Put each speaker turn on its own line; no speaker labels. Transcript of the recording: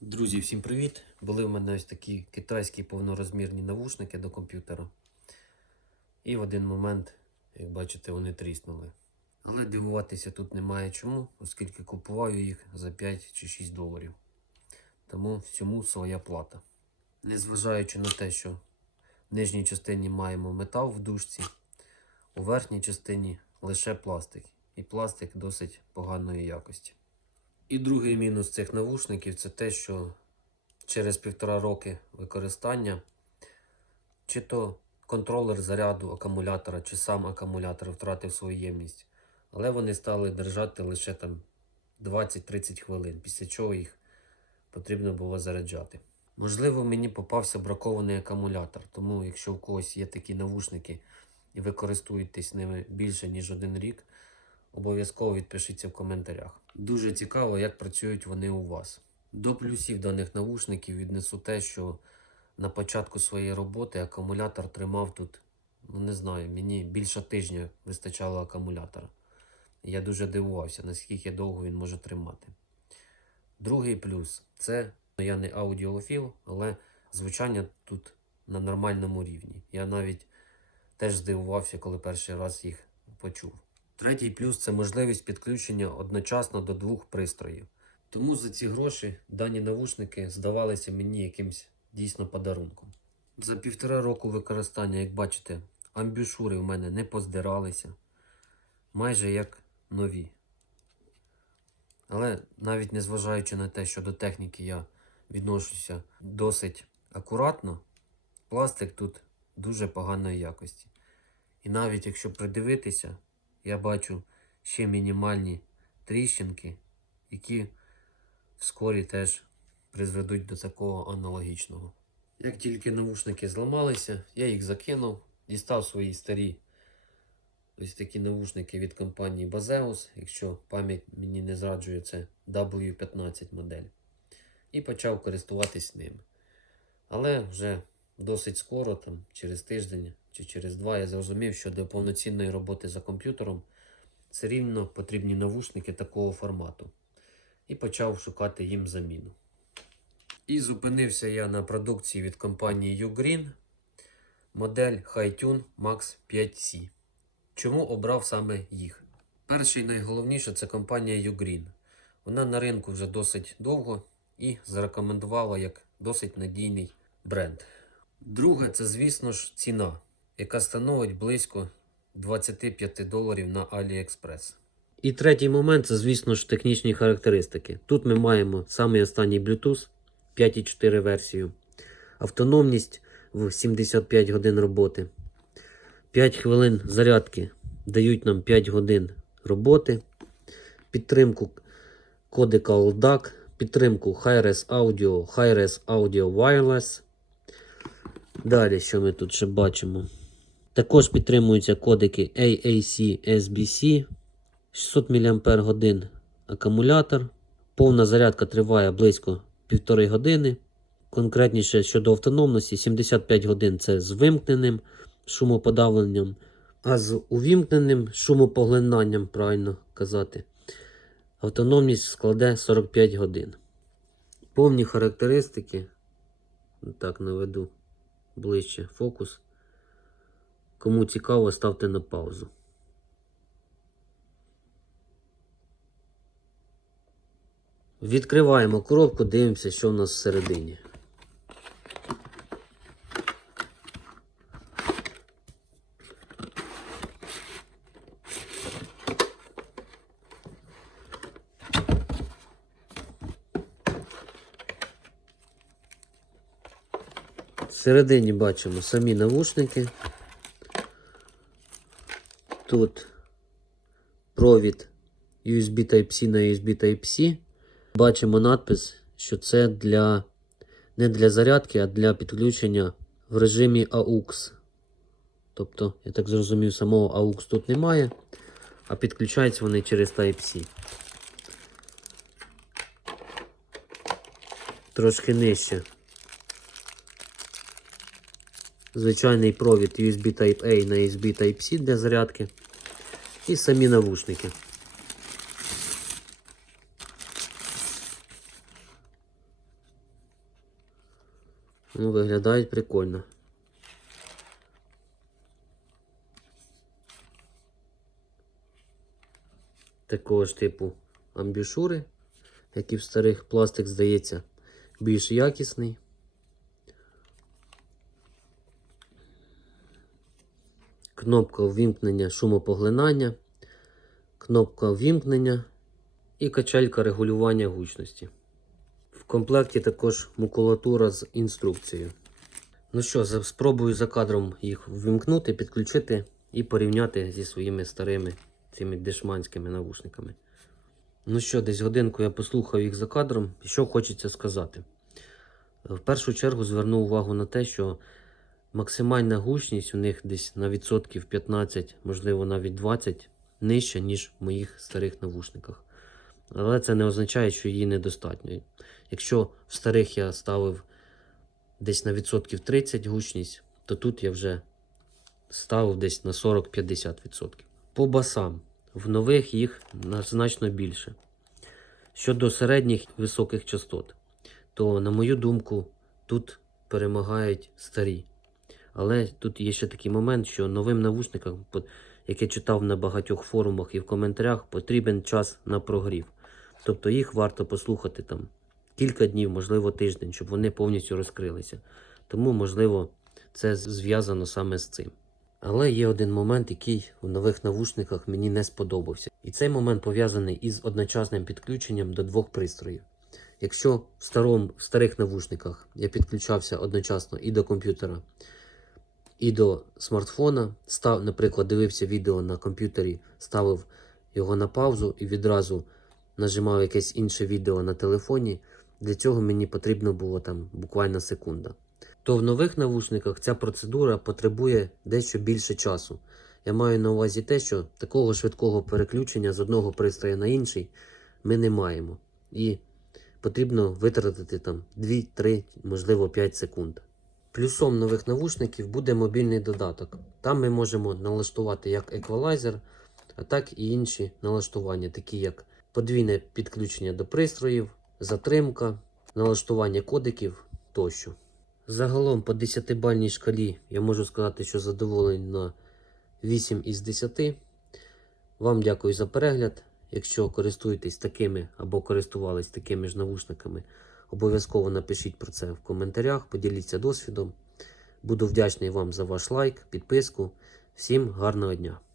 Друзі, всім привіт! Були в мене ось такі китайські повнорозмірні навушники до комп'ютера. І в один момент, як бачите, вони тріснули. Але дивуватися тут немає чому, оскільки купуваю їх за 5 чи 6 доларів. Тому всьому своя плата. Незважаючи на те, що в нижній частині маємо метал в дужці, у верхній частині лише пластик. І пластик досить поганої якості. І другий мінус цих навушників це те, що через півтора роки використання чи то контролер заряду акумулятора, чи сам акумулятор втратив свою ємність, але вони стали держати лише там 20-30 хвилин, після чого їх потрібно було заряджати. Можливо, мені попався бракований акумулятор, тому якщо у когось є такі навушники і ви користуєтесь ними більше ніж один рік, обов'язково відпишіться в коментарях. Дуже цікаво, як працюють вони у вас. До плюсів даних навушників віднесу те, що на початку своєї роботи акумулятор тримав тут, ну не знаю, мені більше тижня вистачало акумулятора. Я дуже дивувався, наскільки довго він може тримати. Другий плюс це я не аудіофіл, але звучання тут на нормальному рівні. Я навіть теж здивувався, коли перший раз їх почув. Третій плюс це можливість підключення одночасно до двох пристроїв. Тому за ці гроші дані навушники здавалися мені якимсь дійсно подарунком. За півтора року використання, як бачите, амбушури в мене не поздиралися, майже як нові. Але навіть незважаючи на те, що до техніки я відношуся досить акуратно, пластик тут дуже поганої якості. І навіть якщо придивитися, я бачу ще мінімальні тріщинки, які вскорі теж призведуть до такого аналогічного. Як тільки навушники зламалися, я їх закинув, дістав свої старі ось такі навушники від компанії Baseus, якщо пам'ять мені не зраджує, це W15 модель. І почав користуватись ними. Але вже досить скоро, там, через тиждень чи через два, я зрозумів, що для повноцінної роботи за комп'ютером все рівно потрібні навушники такого формату. І почав шукати їм заміну. І зупинився я на продукції від компанії Ugreen модель HiTune Max 5C. Чому обрав саме їх? Перший найголовніше це компанія Ugreen. Вона на ринку вже досить довго і зарекомендувала як досить надійний бренд. Друге, це, звісно ж, ціна, яка становить близько 25 доларів на AliExpress. І третій момент це, звісно ж, технічні характеристики. Тут ми маємо самий останній Bluetooth 5.4 версію, автономність в 75 годин роботи. 5 хвилин зарядки дають нам 5 годин роботи, підтримку кодека LDAC, підтримку Hi-Res Audio, Hi-Res Audio Wireless. Далі, що ми тут ще бачимо? Також підтримуються кодеки AAC SBC, 600 мАч акумулятор. Повна зарядка триває близько 1,5 години. Конкретніше щодо автономності, 75 годин це з вимкненим шумоподавленням, а з увімкненим шумопоглинанням, правильно казати, автономність складе 45 годин. Повні характеристики, так наведу ближче фокус. Кому цікаво, ставте на паузу. Відкриваємо коробку, дивимося, що в нас всередині. Всередині бачимо самі навушники. Тут провід USB Type-C на USB Type-C. Бачимо надпис, що це для не для зарядки, а для підключення в режимі AUX. Тобто, я так зрозумів, самого AUX тут немає, а підключаються вони через Type-C. Трошки нижче. Звичайний провід USB Type-A на USB Type-C для зарядки. І самі навушники. Ну, виглядають прикольно. Такого ж типу амбішури, як і в старих пластик, здається, більш якісний. Кнопка ввімкнення шумопоглинання, кнопка ввімкнення і качелька регулювання гучності. В комплекті також макулатура з інструкцією. Ну що, спробую за кадром їх ввімкнути, підключити і порівняти зі своїми старими цими дешманськими навушниками. Ну що, десь годинку я послухав їх за кадром, і що хочеться сказати. В першу чергу зверну увагу на те, що максимальна гучність у них десь на відсотків 15, можливо навіть 20 нижча, ніж в моїх старих навушниках. Але це не означає, що її недостатньо. Якщо в старих я ставив десь на відсотків 30 гучність, то тут я вже ставив десь на 40-50%. По басам в нових їх значно більше. Щодо середніх високих частот, то, на мою думку, тут перемагають старі. Але тут є ще такий момент, що новим навушникам, як я читав на багатьох форумах і в коментарях, потрібен час на прогрів. Тобто їх варто послухати там кілька днів, можливо, тиждень, щоб вони повністю розкрилися. Тому, можливо, це зв'язано саме з цим. Але є один момент, який у нових навушниках мені не сподобався. І цей момент пов'язаний із одночасним підключенням до двох пристроїв. Якщо в, старому, в старих навушниках я підключався одночасно і до комп'ютера, і до смартфона, став, наприклад, дивився відео на комп'ютері, ставив його на паузу і відразу нажимав якесь інше відео на телефоні. Для цього мені потрібно було там буквально секунда. То в нових навушниках ця процедура потребує дещо більше часу. Я маю на увазі те, що такого швидкого переключення з одного пристрою на інший ми не маємо. І потрібно витратити там 2-3, можливо 5 секунд. Плюсом нових навушників буде мобільний додаток. Там ми можемо налаштувати як еквалайзер, а так і інші налаштування, такі як подвійне підключення до пристроїв, затримка, налаштування кодиків тощо. Загалом по 10-бальній шкалі я можу сказати, що задоволений на 8 із 10. Вам дякую за перегляд. Якщо користуєтесь такими або користувались такими ж навушниками, обов'язково напишіть про це в коментарях, поділіться досвідом. Буду вдячний вам за ваш лайк, підписку. Всім гарного дня!